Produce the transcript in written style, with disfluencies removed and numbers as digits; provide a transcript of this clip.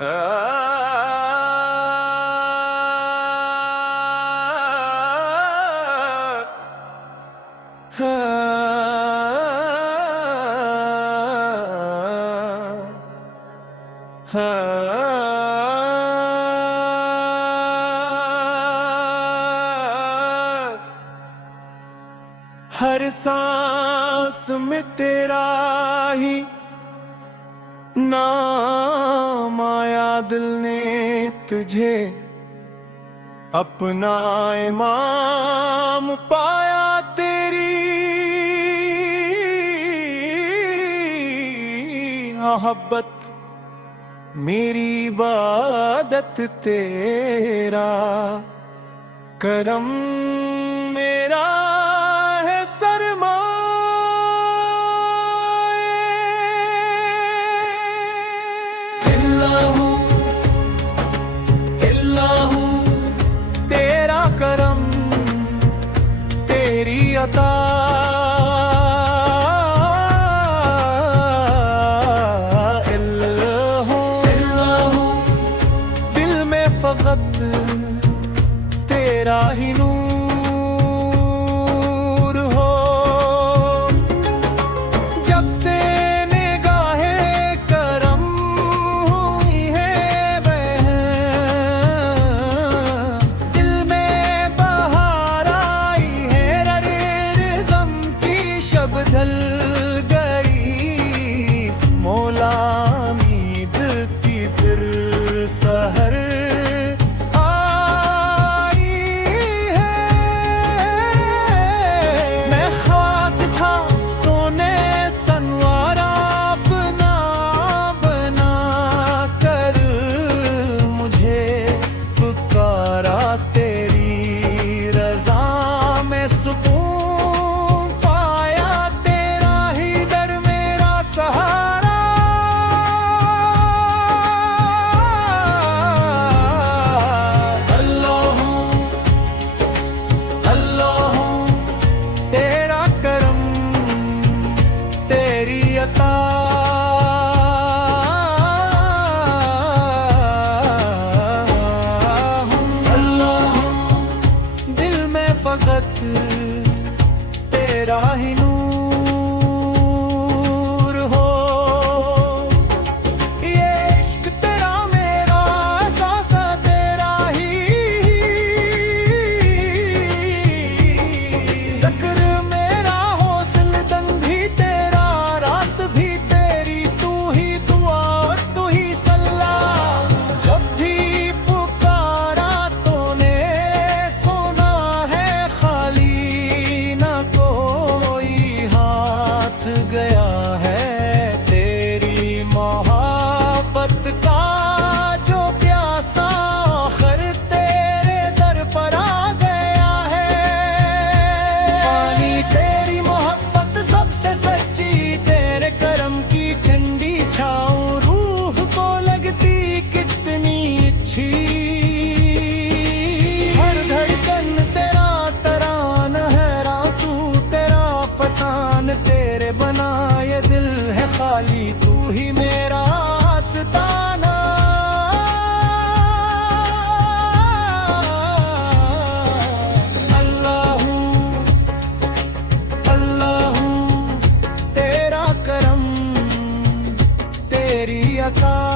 हर सांस में तेरा ही नाम आया, दिल ने तुझे अपना इमाम पाया। तेरी मोहब्बत मेरी इबादत, तेरा करम मेरा है सरमाए। इल्लाहू इल्लाहू तेरा करम, तेरी अता, फकत तेरा ही नूर हो। जब से निगाहे करम हुई है बहन, दिल में बहार आई है, रे गम की शब ढल गई। मौला उम्मीद की फिर सहर फकत तेरा ही नूर हो। ये इश्क तेरा मेरा एहसास तेरा ही, ज़िक्र मेरा हौसल दम भी तेरा, रात भी तेरी, तू ही दुआ तू ही सल्ला। जब भी पुकारा तूने सोना है खाली, न कोई हाथ गया है। तेरी मोहब्बत का जो प्यासा आखिर तेरे दर पर आ गया है। पानी तेरी मोहब्बत सबसे सच्ची, तेरे करम की ठंडी छाँव रूह को लगती कितनी अच्छी। हर धड़कन तेरा तराना है, रासू तेरा फसान, तेरे बना ये दिल है खाली, तू ही मेरा आस्ताना। अल्लाहू अल्लाहू तेरा करम, तेरी अता।